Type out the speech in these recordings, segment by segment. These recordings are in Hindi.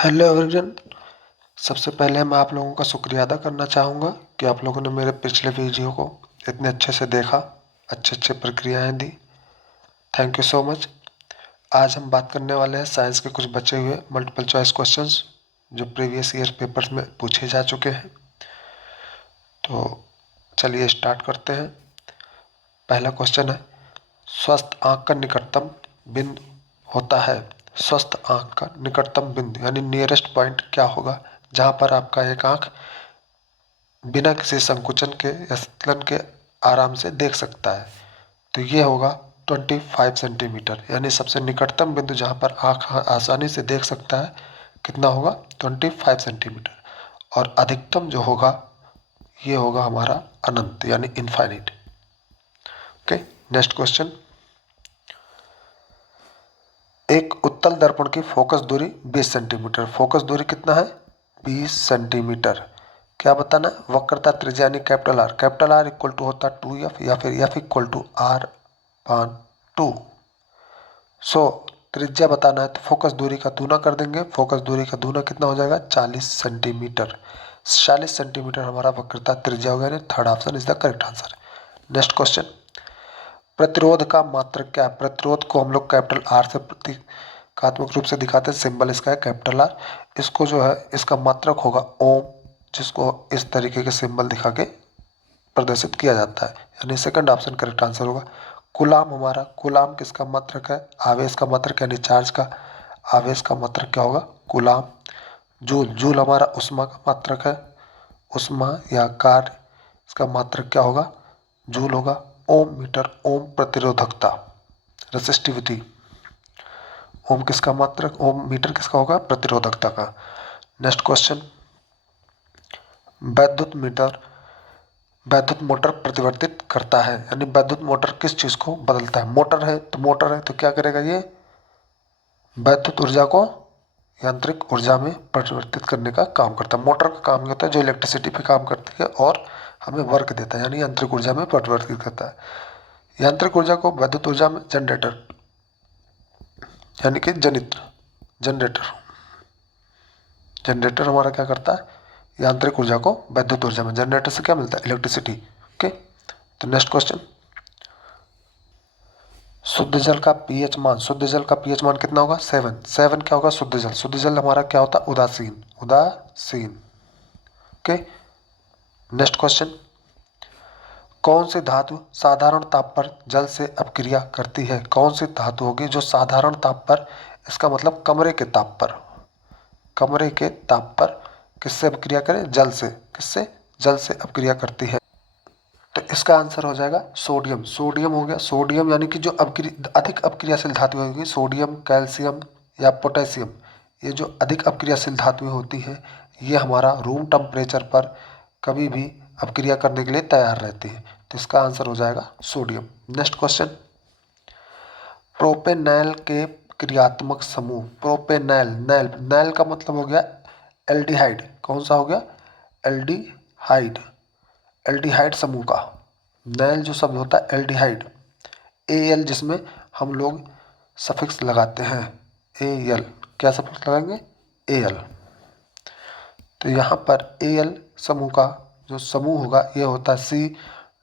Hello everyone. सबसे पहले मैं आप लोगों का शुक्रिया अदा करना चाहूँगा कि आप लोगों ने मेरे पिछले वीडियो को इतने अच्छे से देखा, अच्छे अच्छे प्रक्रियाएं दी। Thank you so much. आज हम बात करने वाले हैं साइंस के कुछ बचे हुए मल्टीपल चॉइस क्वेश्चंस जो प्रीवियस ईयर पेपर्स में पूछे जा चुके हैं। तो चलिए स्टार्ट करते हैं। पहला क्वेश्चन है, स्वस्थ आँख का निकटतम बिंदु होता है। स्वस्थ आँख का निकटतम बिंदु यानी नियरेस्ट पॉइंट क्या होगा जहाँ पर आपका एक आँख बिना किसी संकुचन के या स्खलन के आराम से देख सकता है। तो ये होगा 25 सेंटीमीटर, यानी सबसे निकटतम बिंदु जहाँ पर आँख आसानी से देख सकता है कितना होगा 25 सेंटीमीटर। और अधिकतम जो होगा ये होगा हमारा अनंत यानी इनफाइनाइट। Okay, next question. एक उत्तल दर्पण की फोकस दूरी 20 सेंटीमीटर। फोकस दूरी कितना है 20 सेंटीमीटर। क्या बताना है, वक्रता त्रिज्या यानी कैपिटल आर इक्वल टू होता है 2f या फिर f इक्वल टू r/2। सो त्रिज्या बताना है तो फोकस दूरी का दूना कर देंगे। फोकस दूरी का दूना कितना हो जाएगा 40 सेंटीमीटर। 40 सेंटीमीटर हमारा वक्रता त्रिज्या हो गया। Third option is the correct answer. Next question, प्रतिरोध का मात्रक क्या है। प्रतिरोध को हम लोग कैपिटल आर से प्रतीकात्मक रूप से दिखाते हैं। सिंबल इसका है कैपिटल आर। इसको जो है इसका मात्रक होगा ओम, जिसको इस तरीके के सिंबल दिखा के प्रदर्शित किया जाता है, यानी सेकंड ऑप्शन करेक्ट आंसर होगा। कूलाम हमारा, कूलाम किसका मात्रक है, आवेश का मात्रक यानी चार्ज का आवेश का मात्रक क्या होगा कूलाम। जूल, जूल हमारा उष्मा का मात्रक है, उष्मा या कार्य इसका मात्रक क्या होगा जूल होगा। ओम मीटर, ओम प्रतिरोधकता रेसिस्टिविटी। ओम किसका मात्रक, ओम मीटर किसका होगा प्रतिरोधकता का। नेक्स्ट क्वेश्चन, वैद्युत मीटर वैद्युत मोटर परिवर्तित करता है, यानी वैद्युत मोटर किस चीज को बदलता है। मोटर है तो क्या करेगा ये वैद्युत ऊर्जा को यांत्रिक ऊर्जा में परिवर्तित करने का काम करता है। मोटर का काम होता है जो इलेक्ट्रिसिटी पे काम करती है और हमें वर्क देता है, यानी यांत्रिक ऊर्जा में परिवर्तित करता है। यांत्रिक ऊर्जा को वैद्युत ऊर्जा में जनरेटर यानी कि जनरेटर जनरेटर हमारा क्या करता है यांत्रिक ऊर्जा को वैद्युत ऊर्जा में, जनरेटर से क्या मिलता है इलेक्ट्रिसिटी। ओके, तो नेक्स्ट क्वेश्चन, शुद्ध जल का पीएच मान, शुद्ध जल का पीएच मान कितना होगा 7। 7 क्या होगा शुद्ध जल, शुद्ध जल हमारा क्या होता है उदासीन। ओके, नेक्स्ट क्वेश्चन, कौन सी धातु साधारण ताप पर जल से अपक्रिया करती है। कौन सी धातु होगी जो साधारण ताप पर, इसका मतलब कमरे के ताप पर किससे अपक्रिया करे जल से, किससे जल से अपक्रिया करती है। तो इसका आंसर हो जाएगा सोडियम। सोडियम हो गया, सोडियम यानी कि जो अधिक अपक्रियाशील धातुएं होगी, सोडियम, कैल्शियम या पोटेशियम, ये जो अधिक अपक्रियाशील धातुएं होती हैं ये हमारा रूम टेम्परेचर पर कभी भी अपक्रिया करने के लिए तैयार रहती है। तो इसका आंसर हो जाएगा सोडियम। नेक्स्ट क्वेश्चन, प्रोपेनॉल के क्रियात्मक समूह। प्रोपेनॉल, नैल का मतलब हो गया एल्डिहाइड। कौन सा हो गया एल्डिहाइड, एल्डिहाइड समूह का नैल जो शब्द होता है एल्डिहाइड। एल जिसमें हम लोग सफिक्स लगाते हैं एल, क्या सफिक्स लगाएंगे एल। तो यहाँ पर एल समूह का जो समूह होगा ये होता है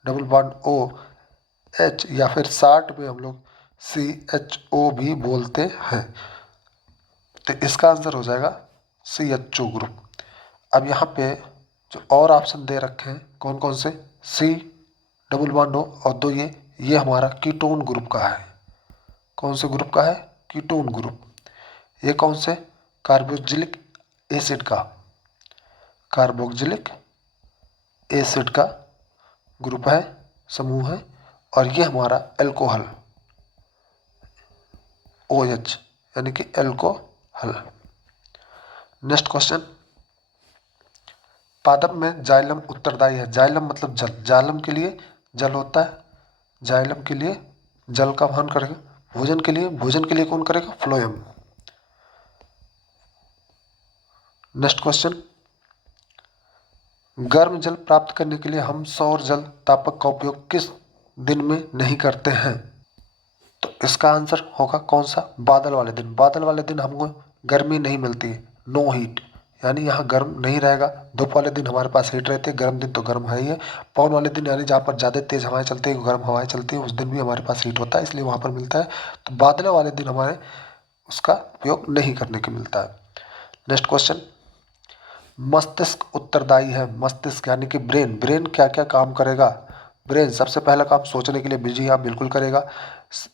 COOH या फिर शार्ट में हम लोग CHO भी बोलते हैं। तो इसका आंसर हो जाएगा CHO ग्रुप। अब यहाँ पे जो और ऑप्शन दे रखे हैं कौन कौन से, C+O और दो ये हमारा कीटोन ग्रुप का है। कौन से ग्रुप का है कीटोन ग्रुप। ये कौन से कार्बोक्जिलिक एसिड का ग्रुप है, समूह है। और ये हमारा एल्कोहल OH यानी कि एल्कोहल। नेक्स्ट क्वेश्चन, पादप में जाइलम उत्तरदायी है। जाइलम मतलब जल, जाइलम के लिए जल होता है, जाइलम के लिए जल का वहन करेगा। भोजन के लिए कौन करेगा फ्लोएम। नेक्स्ट क्वेश्चन, गर्म जल प्राप्त करने के लिए हम सौर जल तापक का उपयोग किस दिन में नहीं करते हैं। तो इसका आंसर होगा कौन सा बादल वाले दिन। बादल वाले दिन हमको गर्मी नहीं मिलती है, नो हीट, यानी यहाँ गर्म नहीं रहेगा। धूप वाले दिन हमारे पास हीट रहती है, गर्म दिन तो गर्म है ही है। पवन वाले दिन यानी जहाँ पर ज़्यादा तेज़ हवाएं चलती है, गर्म हवाएं चलती है, उस दिन भी हमारे पास हीट होता है, इसलिए वहाँ पर मिलता है। तो बादलों वाले दिन हमारे उसका उपयोग नहीं करने को मिलता है। नेक्स्ट क्वेश्चन, मस्तिष्क उत्तरदायी है। मस्तिष्क यानी कि ब्रेन, ब्रेन क्या क्या काम करेगा? ब्रेन सबसे पहला काम सोचने के लिए बिजी, आप बिल्कुल करेगा।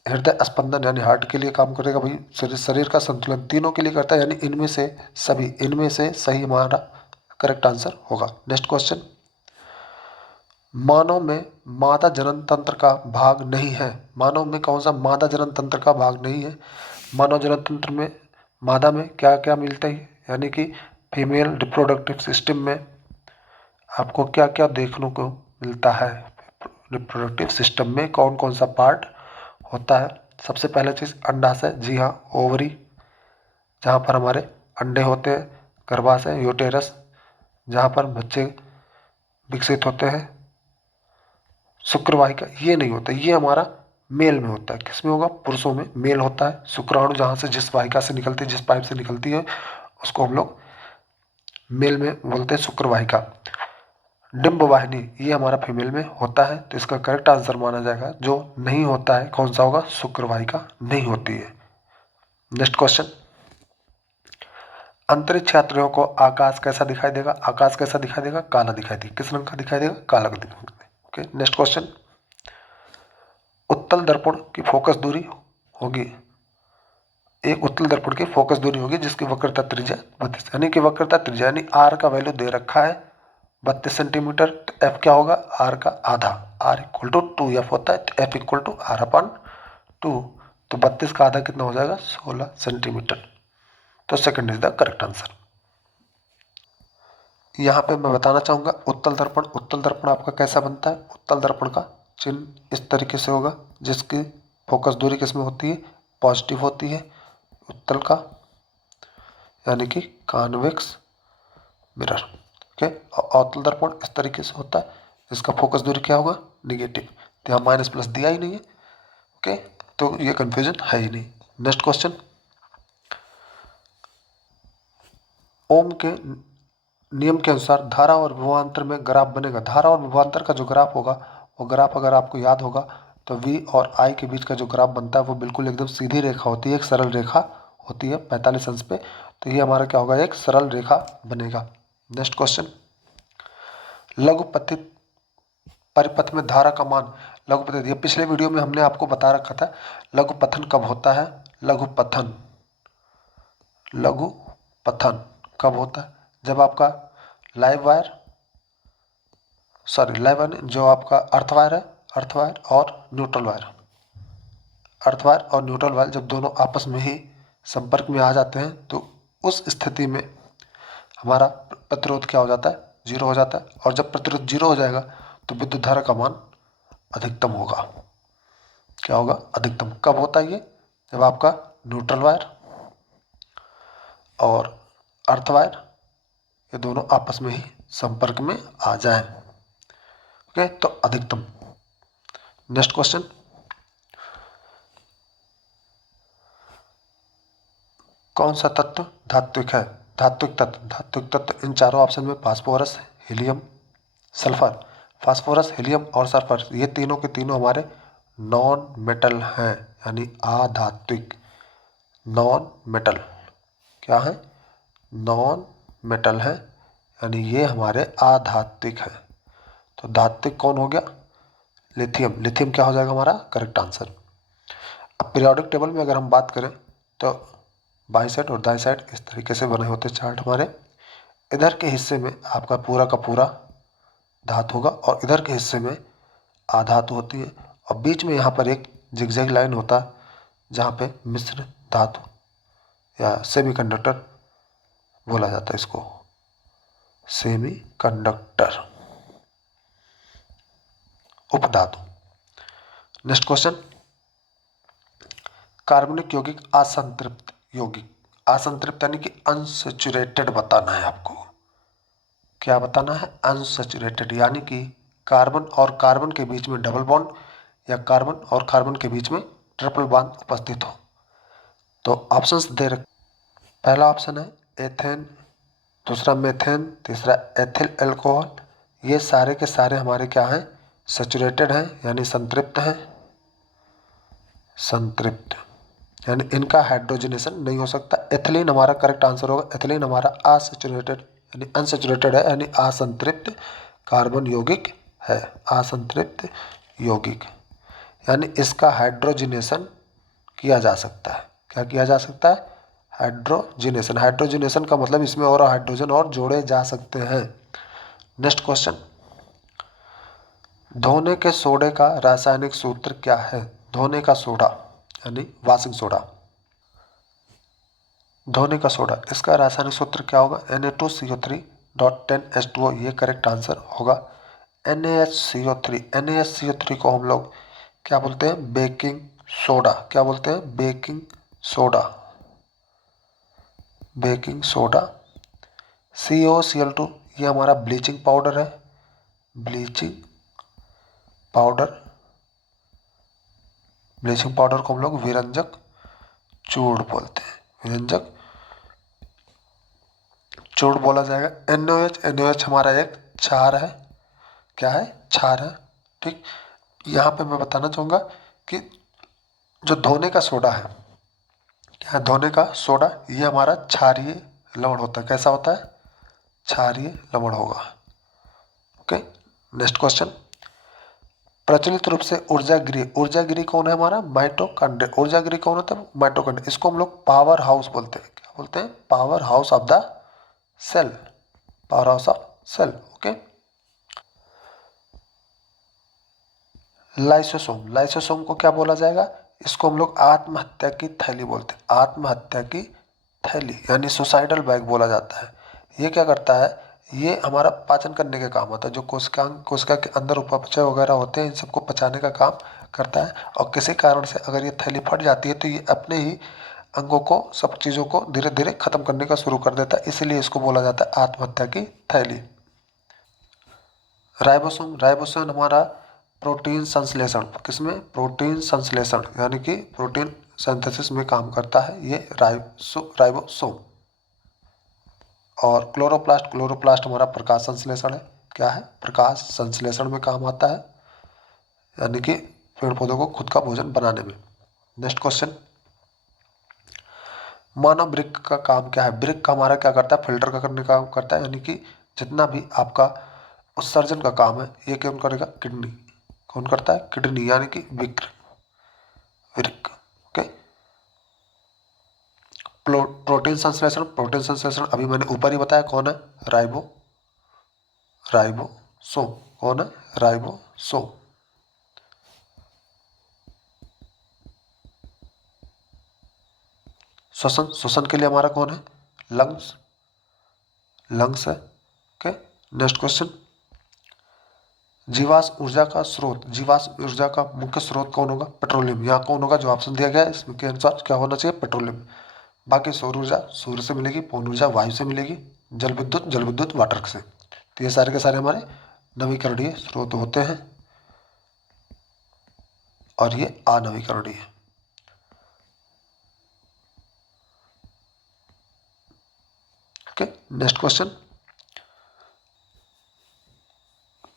हृदय स्पंदन यानी हार्ट के लिए काम करेगा भाई। शरीर का संतुलन तीनों के लिए करता है, यानी इनमें से सभी, इनमें से सही हमारा करेक्ट आंसर होगा। नेक्स्ट क्वेश्चन, मानव में मादा जनन तंत्र का भाग नहीं है। मानव में कौन सा मादा जनन तंत्र का भाग नहीं है? मानव जनन तंत्र में मादा में क्या क्या मिलता है, यानी कि फीमेल रिप्रोडक्टिव सिस्टम में आपको क्या क्या देखने को मिलता है? रिप्रोडक्टिव सिस्टम में कौन कौन सा पार्ट होता है? सबसे पहला चीज़ अंडाशय, जी हाँ, ओवरी जहाँ पर हमारे अंडे होते हैं, गर्भाशय यूटेरस जहाँ पर बच्चे विकसित होते हैं, शुक्रवाहिका ये नहीं होता, ये हमारा मेल में होता है। किस में होगा? पुरुषों में मेल होता है। शुक्राणु जहाँ से जिस वाहिका से निकलती है, जिस पाइप से निकलती है, उसको हम लोग मेल में बोलते हैं शुक्रवाहिका। डिंब वाहिनी ये हमारा फीमेल में होता है, तो इसका करेक्ट आंसर माना जाएगा जो नहीं होता है कौन सा होगा? शुक्रवाहिका नहीं होती है। नेक्स्ट क्वेश्चन, अंतरिक्ष यात्रियों को आकाश कैसा दिखाई देगा? आकाश कैसा दिखाई देगा? काला दिखाई देगा। किस रंग का दिखाई देगा? काला दिखाई देगा। ओके, नेक्स्ट क्वेश्चन, उत्तल दर्पण की फोकस दूरी होगी, एक उत्तल दर्पण की फोकस दूरी होगी जिसकी वक्रता त्रिज्या 32, यानी कि वक्रता त्रिज्या यानी आर का वैल्यू दे रखा है 32 सेंटीमीटर, तो एफ क्या होगा? आर का आधा, आर इक्वल टू 2 एफ होता है, तो एफ इक्वल टू आर अपन 2, तो 32 का आधा कितना हो जाएगा? 16 सेंटीमीटर। तो second is the correct answer. यहाँ पे मैं बताना चाहूँगा उत्तल दर्पण, उत्तल दर्पण आपका कैसा बनता है? उत्तल दर्पण का चिन्ह इस तरीके से होगा जिसकी फोकस दूरी किसमें होती है? पॉजिटिव होती है उत्तल का, यानी कि कॉन्वेक्स मिरर। ओके, और अवतल दर्पण इस तरीके से होता है जिसका फोकस दूरी क्या होगा? निगेटिव। तो यहाँ माइनस प्लस दिया ही नहीं है। ओके, तो ये कंफ्यूजन है ही नहीं। नेक्स्ट क्वेश्चन, ओम के नियम के अनुसार धारा और विभवांतर में ग्राफ बनेगा। धारा और विभवांतर का जो ग्राफ होगा, वो ग्राफ अगर आपको याद होगा तो V और I के बीच का जो ग्राफ बनता है वो बिल्कुल एकदम सीधी रेखा होती है, एक सरल रेखा होती है 45 अंश पे। तो ये हमारा क्या होगा? एक सरल रेखा बनेगा। नेक्स्ट क्वेश्चन, लघुपथित परिपथ में धारा का मान, लघुपथित ये पिछले वीडियो में हमने आपको बता रखा था। लघुपथन कब होता है? लघुपथन, लघुपथन कब होता है? जब आपका live wire, sorry live wire जो आपका अर्थ वायर है, अर्थ वायर और न्यूट्रल वायर, अर्थ वायर और न्यूट्रल वायर जब दोनों आपस में ही संपर्क में आ जाते हैं तो उस स्थिति में हमारा प्रतिरोध क्या हो जाता है? जीरो हो जाता है। और जब प्रतिरोध जीरो हो जाएगा तो विद्युत धारा का मान अधिकतम होगा। क्या होगा? अधिकतम। कब होता है ये? जब आपका न्यूट्रल वायर और अर्थ वायर ये दोनों आपस में ही संपर्क में आ जाएं। ओके, तो अधिकतम। नेक्स्ट क्वेश्चन, कौन सा तत्व धात्विक है? धात्विक तत्व, धात्विक तत्व इन चारों ऑप्शन में phosphorus, helium, sulphur. Phosphorus, helium और सल्फर ये तीनों के तीनों हमारे नॉन मेटल हैं, यानी अधात्विक। नॉन मेटल क्या है? नॉन मेटल है, यानी ये हमारे अधात्विक हैं। तो धात्विक कौन हो गया? लिथियम। लिथियम क्या हो जाएगा हमारा करेक्ट आंसर। अब पीरियोडिक टेबल में अगर हम बात करें तो बाई साइड और दाई साइड इस तरीके से बने होते चार्ट हमारे। इधर के हिस्से में आपका पूरा का पूरा धातु होगा और इधर के हिस्से में आधातु होती है और बीच में यहाँ पर एक जिगजैग लाइन होता है जहाँ पे मिश्र धातु या सेमीकंडक्टर बोला जाता है इसको, सेमीकंडक्टर उपधातु। नेक्स्ट क्वेश्चन, कार्बनिक यौगिक असंतृप्त यौगिक, असंतृप्त यानी कि अनसैचुरेटेड बताना है आपको। क्या बताना है? अनसैचुरेटेड, यानी कि कार्बन और कार्बन के बीच में डबल बॉन्ड या कार्बन और कार्बन के बीच में ट्रिपल बॉन्ड उपस्थित हो। तो ऑप्शंस दे रख, पहला ऑप्शन है एथेन, दूसरा मेथेन, तीसरा एथिल अल्कोहल, ये सारे के सारे हमारे क्या हैं, सैचुरेटेड हैं यानी संतृप्त हैं, संतृप्त यानी इनका हाइड्रोजनेशन नहीं हो सकता। एथिलीन हमारा करेक्ट आंसर होगा। एथिलीन हमारा असैचुरेटेड यानी अनसैचुरेटेड है यानी असंतृप्त कार्बन यौगिक है, असंतृप्त यौगिक, यानी इसका हाइड्रोजनेशन किया जा सकता है। क्या किया जा सकता है, हाइड्रोजनेशन। हाइड्रोजनेशन का मतलब इसमें और हाइड्रोजन और जोड़े जा सकते हैं। नेक्स्ट क्वेश्चन, धोने के सोडे का रासायनिक सूत्र क्या है। धोने का सोडा यानी वॉशिंग सोडा, धोने का सोडा, इसका रासायनिक सूत्र क्या होगा, Na2CO3.10H2O, ये करेक्ट आंसर होगा। NaHCO3, NaHCO3 को हम लोग क्या बोलते हैं, बेकिंग सोडा। क्या बोलते हैं, baking soda, baking soda. COCl2 ये हमारा ब्लीचिंग पाउडर है, ब्लीचिंग पाउडर, ब्लीचिंग पाउडर को हम लोग विरंजक चूर्ण बोलते हैं, विरंजक चूर्ण बोला जाएगा। NaOH, NaOH हमारा एक क्षार है, क्या है, क्षार है। ठीक, यहाँ पे मैं बताना चाहूँगा कि जो धोने का सोडा है, क्या है, धोने का सोडा, ये हमारा क्षारीय लवण होता है। कैसा होता है, क्षारीय लवण होगा। ओके, नेक्स्ट क्वेश्चन, प्रचलित रूप से ऊर्जागृह, ऊर्जागृह कौन है हमारा, माइटोकॉन्ड्रिया। ऊर्जागृह कौन होता है, माइटोकॉन्ड्रिया। इसको हम लोग पावर हाउस बोलते हैं। क्या बोलते हैं, power house of the cell, power house of cell. Okay, lysosome, lysosome को क्या बोला जाएगा, इसको हम लोग आत्महत्या की थैली बोलते हैं, आत्महत्या की थैली यानी सुसाइडल बैग बोला जाता है। ये क्या करता है, ये हमारा पाचन करने के काम आता है। जो कोशिकांग, कोशिका के अंदर उपापचय वगैरह होते हैं, इन सबको पचाने का काम करता है। और किसी कारण से अगर ये थैली फट जाती है तो ये अपने ही अंगों को, सब चीज़ों को धीरे धीरे खत्म करने का शुरू कर देता है, इसीलिए इसको बोला जाता है आत्महत्या की थैली। राइबोसोम, राइबोसोम हमारा प्रोटीन संश्लेषण, किसमें, प्रोटीन संश्लेषण यानी कि प्रोटीन सिंथेसिस में काम करता है ये राइबोसोम। और क्लोरोप्लास्ट, क्लोरोप्लास्ट हमारा प्रकाश संश्लेषण है। क्या है, प्रकाश संश्लेषण में काम आता है, यानी कि पेड़ पौधों को खुद का भोजन बनाने में। नेक्स्ट क्वेश्चन, मानव वृक्क का काम क्या है। वृक्क हमारा क्या करता है, फिल्टर का करने का काम करता है, यानी कि जितना भी आपका उत्सर्जन का काम है ये कौन करेगा, किडनी। कौन करता है, किडनी, यानी कि वृक्क, वृक्क। ओके, प्रोटीन संश्लेषण, प्रोटीन संश्लेषण अभी मैंने ऊपर ही बताया कौन है, राइबोसोम। कौन है, राइबोसोम। श्वसन, श्वसन के लिए हमारा कौन है, लंग्स, लंग्स है। ओके, नेक्स्ट क्वेश्चन, जीवाश्म ऊर्जा का स्रोत, जीवाश्म ऊर्जा का मुख्य स्रोत कौन होगा, पेट्रोलियम। यहाँ कौन होगा, जो ऑप्शन दिया गया है इसमें के अनुसार क्या होना चाहिए, पेट्रोलियम। बाकी सौर ऊर्जा सूर्य से मिलेगी, पवन ऊर्जा वायु से मिलेगी, जल विद्युत वाटर से। तो ये सारे के सारे हमारे नवीकरणीय स्रोत होते हैं और ये अनवीकरणीय। ओके, नेक्स्ट क्वेश्चन,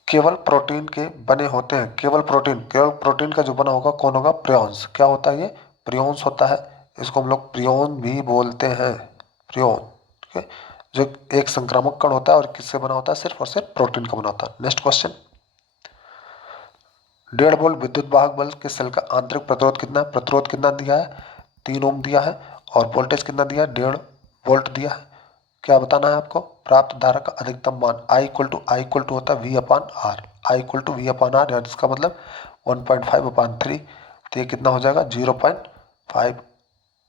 केवल प्रोटीन के बने होते हैं, केवल प्रोटीन का जो बना होगा कौन होगा, प्रियोन्स। क्या होता है ये, प्रियोन्स होता है। इसको हम लोग प्रियोन भी बोलते हैं, प्रियोन। ठीक है, जो एक संक्रामक कण होता है और किससे बना होता है, सिर्फ और सिर्फ प्रोटीन का बना होता है। नेक्स्ट क्वेश्चन, 1.5 वोल्ट विद्युत वाहक बल्ब के सेल का आंतरिक प्रतिरोध कितना है, प्रतिरोध कितना दिया है, 3 ओम दिया है। और वोल्टेज कितना दिया है, 1.5 वोल्ट दिया है। क्या बताना है आपको, प्राप्त धारा का अधिकतम मान I इक्वल टू होता है V/R, I/V/R, यानी इसका मतलब 1.5/3। तो ये कितना हो जाएगा, 0.5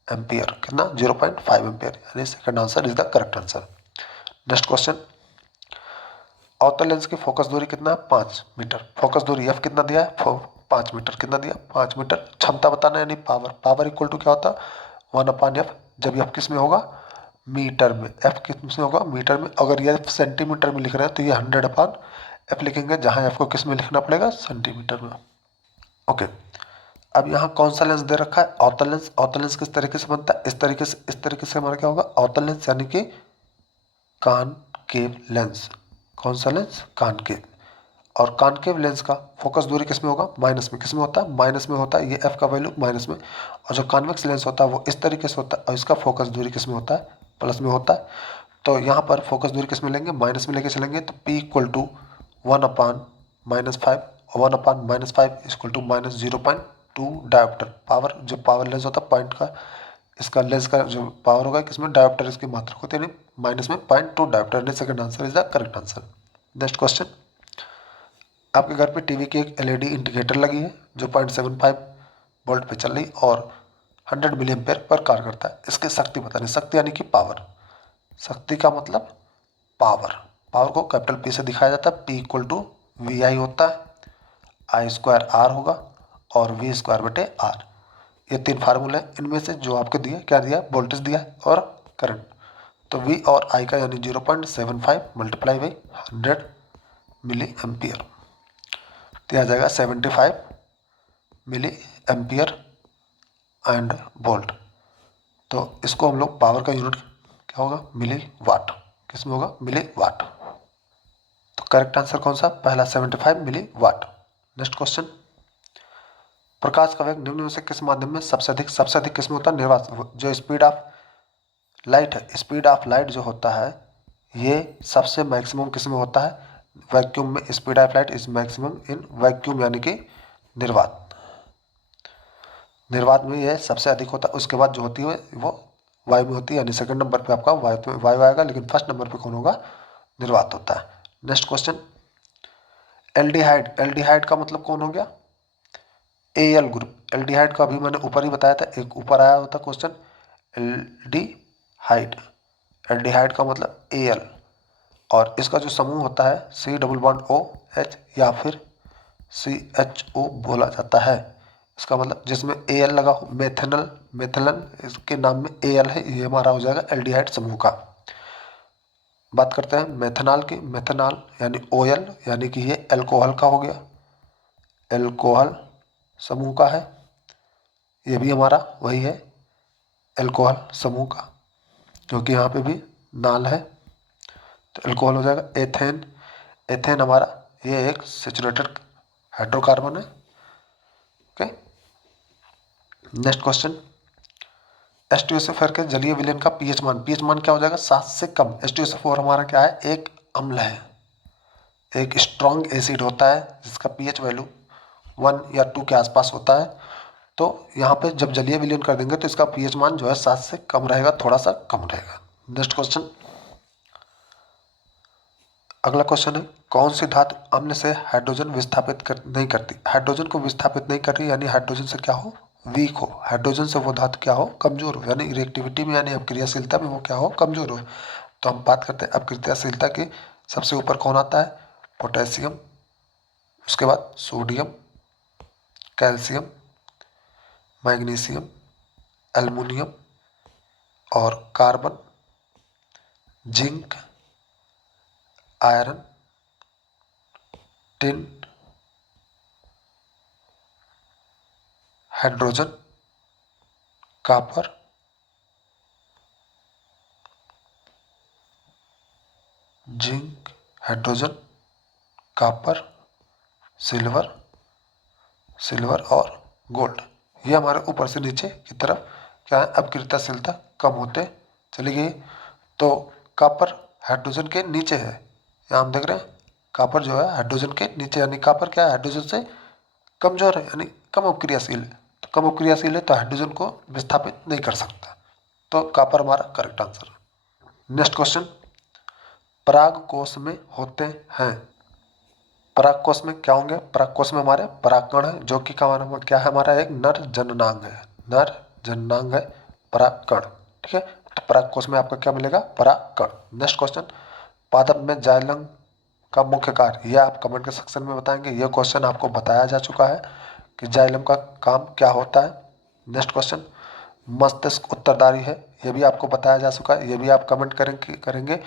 एम्पियर। कितना, 0.5 एम्पियर, यानी second answer is the correct answer. Next question, अवतल लेंस की फोकस दूरी कितना है, 5 मीटर। फोकस दूरी एफ कितना दिया है, 5 मीटर। कितना दिया, 5 मीटर। क्षमता बताना है, यानी पावर, पावर इक्वल टू क्या होता है, 1/F। जब एफ किस में होगा, मीटर में। एफ किस में होगा, मीटर में। अगर ये सेंटीमीटर में लिख रहे हैं तो ये 100/F लिखेंगे, जहाँ एफ को किस में लिखना पड़ेगा, सेंटीमीटर में। ओके, अब यहाँ कौन सा लेंस दे रखा है? अवतल लेंस। अवतल लेंस किस तरीके से बनता है? इस तरीके से हमारा क्या होगा? अवतल लेंस यानी कि कॉनकेव लेंस। कौन सा लेंस? कॉनकेव। और कॉनकेव लेंस का फोकस दूरी किस में होगा? माइनस में। किस में होता है? माइनस में होता है। ये एफ का वैल्यू माइनस में। और जो कॉन्वेक्स लेंस होता है वो इस तरीके से होता है और इसका फोकस दूरी किस में होता है? प्लस में होता है। तो यहाँ पर फोकस दूरी किस में लेंगे? माइनस में लेके चलेंगे। तो P इक्वल टू 1/-5 और 1/-5 इक्वल टू -0.2 डायोप्टर। पावर, जो पावर लेंस होता है पॉइंट का, इसका लेंस का जो पावर होगा किसमें? डायोप्टर इसकी मात्रा होती है, माइनस में 0.2 dioptre. Second answer is the correct answer. Next question, आपके घर पे टीवी की एक एलईडी इंडिकेटर लगी है जो 0.75 वोल्ट पे चल रही और 100 मिली एम्पेयर पर कार्य करता है। इसकी शक्ति बतानी। शक्ति यानी कि पावर। शक्ति का मतलब पावर। पावर को कैपिटल पी से दिखाया जाता है। P इक्वल टू VI होता है, I² R होगा और V²/R। ये 3 फार्मूले हैं। इनमें से जो आपको दिया, क्या दिया? वोल्टेज दिया और करंट। तो V और I का यानी 0.75 मल्टीप्लाई बाई 100 मिली एम्पियर, तो आ जाएगा 75 मिली एम्पियर एंड वोल्ट। तो इसको हम लोग पावर का यूनिट क्या होगा? मिली वाट। किस में होगा? मिली वाट। तो करेक्ट आंसर कौन सा? पहला 75 मिली वाट। नेक्स्ट क्वेश्चन, प्रकाश का वेग निम्न में से किस माध्यम में सबसे अधिक किस में होता है? निर्वात। जो स्पीड ऑफ लाइट है, स्पीड ऑफ लाइट जो होता है ये सबसे मैक्सिमम किस में होता है? वैक्यूम में। Speed of light is maximum in vacuum यानी कि निर्वात। निर्वात में यह सबसे अधिक होता है। उसके बाद जो होती है वो वायु में होती है, यानी सेकंड नंबर पे आपका वायु आएगा, लेकिन फर्स्ट नंबर पे कौन होगा? निर्वात होता है। Next question, aldehyde. एल्डिहाइड का मतलब कौन हो गया? L group. एल्डिहाइड का अभी मैंने ऊपर ही बताया था, एक ऊपर आया होता क्वेश्चन। एल्डिहाइड, एल्डिहाइड का मतलब एल। और इसका जो समूह होता है C++OH या फिर CHO बोला जाता है। इसका मतलब जिसमें एल लगा हो, मेथेनल, मेथिलन, इसके नाम में एल है, ये हमारा हो जाएगा एल्डिहाइड समूह का। बात करते हैं मेथनॉल की। मेथनॉल यानी OL, यानी कि ये एल्कोहल का हो गया, एल्कोहल समूह का है। ये भी हमारा वही है, एल्कोहल समूह का, क्योंकि यहाँ पे भी नाल है तो एल्कोहल हो जाएगा। एथेन, एथेन हमारा ये एक सैचुरेटेड हाइड्रोकार्बन है। ओके, नेक्स्ट क्वेश्चन, H2SO4 के जलीय विलयन का पीएच मान। पीएच मान क्या हो जाएगा? 7 से कम। H2SO4 हमारा क्या है? एक अम्ल है, एक स्ट्रॉन्ग एसिड होता है जिसका पीएच वैल्यू 1 या 2 के आसपास होता है। तो यहाँ पे जब जलीय विलयन कर देंगे तो इसका पीएच मान जो है 7 से कम रहेगा, थोड़ा सा कम रहेगा। नेक्स्ट क्वेश्चन, अगला क्वेश्चन है, कौन सी धातु अम्ल से हाइड्रोजन विस्थापित नहीं करती? हाइड्रोजन को विस्थापित नहीं कर रही, यानी हाइड्रोजन से क्या हो? वीक हो। हाइड्रोजन से वो धातु क्या हो? कमजोर हो, यानी रिएक्टिविटी में यानी अपक्रियाशीलता में वो क्या हो? कमजोर हो। तो हम बात करते हैं अपक्रियाशीलता की। सबसे ऊपर कौन आता है? पोटेशियम, उसके बाद सोडियम, कैल्शियम, मैग्नीशियम, एल्युमिनियम और carbon, zinc, iron, tin, hydrogen, copper, zinc, hydrogen, copper, silver, silver और गोल्ड। ये हमारे ऊपर से नीचे की तरफ क्या है? अपकृत्यशीलता कम होते चली गई। तो कॉपर हाइड्रोजन के नीचे है, यहाँ हम देख रहे हैं कॉपर जो है हाइड्रोजन के नीचे, यानी कॉपर क्या है? हाइड्रोजन से कमजोर है, यानी कम अपक्रियाशील है। तो कम अपक्रियाशील है तो हाइड्रोजन को विस्थापित नहीं कर सकता। तो कॉपर हमारा करेक्ट आंसर है। नेक्स्ट क्वेश्चन, पराग कोश में होते हैं। पराग कोश में क्या होंगे? पराग कोश में हमारे परागकण है, जो कि क्या है? हमारा एक नर जननांग है, नर जननांग है परागकण। ठीक है, तो पराग कोश में आपका क्या मिलेगा? परागकण। नेक्स्ट क्वेश्चन, पादप में जाइलम का मुख्य कार्य, यह आप कमेंट के सेक्शन में बताएंगे। यह क्वेश्चन आपको बताया जा चुका है कि जाइलम का काम क्या होता है। नेक्स्ट क्वेश्चन, मस्तिष्क उत्तरदारी है, यह भी आपको बताया जा चुका है। यह भी आप कमेंट करेंगे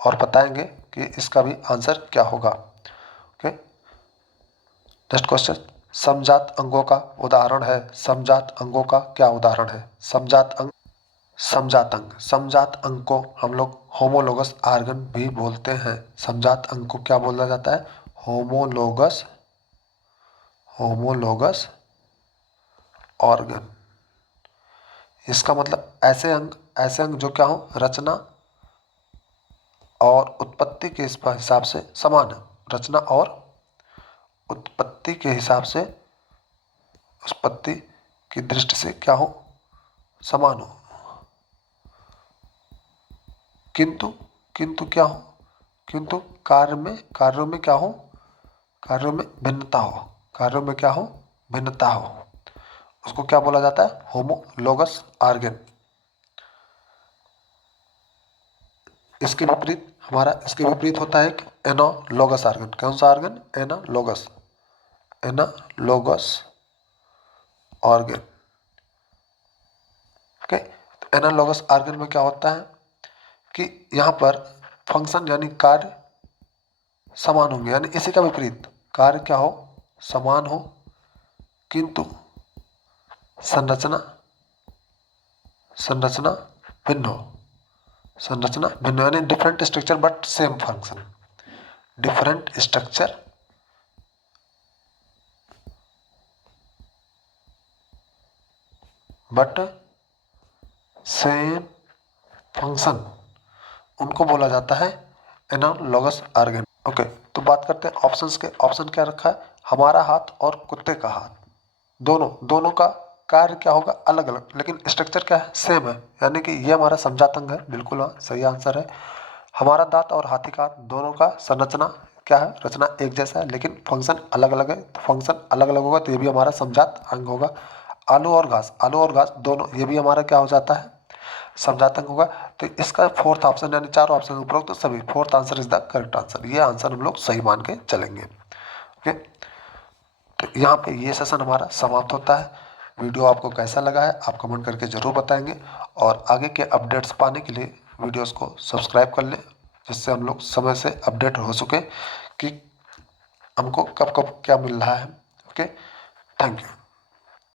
और बताएंगे कि इसका भी आंसर क्या होगा। ओके, नेक्स्ट क्वेश्चन, समजात अंगों का उदाहरण है। समजात अंगों का क्या उदाहरण है? समजात अंग, समजात अंग को हम लोग होमोलोगस ऑर्गन भी बोलते हैं। समजात अंग को क्या बोला जाता है? Homologous organ. इसका मतलब ऐसे अंग जो क्या हो, रचना और उत्पत्ति के हिसाब से समान है। रचना और उत्पत्ति के हिसाब से, उत्पत्ति की दृष्टि से क्या हो, समान हो, किंतु क्या हो, किंतु कार्यों में क्या हो, कार्यों में भिन्नता हो, कार्यों में क्या हो, भिन्नता हो। उसको क्या बोला जाता है? Homologous organ. इसके विपरीत होता है एनालॉगस ऑर्गन। कौन सा ऑर्गन? Analogous organ. ओके, तो एनालॉगस ऑर्गन में क्या होता है कि यहाँ पर फंक्शन यानी कार्य समान होंगे, यानी इसी का विपरीत, कार्य क्या हो, समान हो, किंतु संरचना भिन्न हो। संरचना भिन्न यानी different structure but same function. Different structure but same function, उनको बोला जाता है एनालॉगस ऑर्गन। ओके, तो बात करते हैं ऑप्शंस के। ऑप्शन क्या रखा है? हमारा हाथ और कुत्ते का हाथ, दोनों का कार्य क्या होगा, अलग अलग, लेकिन स्ट्रक्चर क्या है, सेम है, यानी कि ये हमारा समजात अंग है। बिल्कुल हाँ, सही आंसर है। हमारा दांत और हाथी का हाथ, दोनों का संरचना क्या है, रचना एक जैसा है, लेकिन फंक्शन अलग अलग है। तो फंक्शन अलग अलग होगा तो ये भी हमारा समजात अंग होगा। आलू और घास दोनों, ये भी हमारा क्या हो जाता है, समजात अंग होगा। तो इसका फोर्थ ऑप्शन यानी चारों ऑप्शन उपरोक्त तो सभी, fourth answer is the correct answer. ये आंसर हम लोग सही मान के चलेंगे। ओके, तो यहाँ पे ये सेशन हमारा समाप्त होता है। वीडियो आपको कैसा लगा है आप कमेंट करके ज़रूर बताएंगे, और आगे के अपडेट्स पाने के लिए वीडियोस को सब्सक्राइब कर लें, जिससे हम लोग समय से अपडेट हो सके कि हमको कब कब क्या मिल रहा है। Okay, thank you.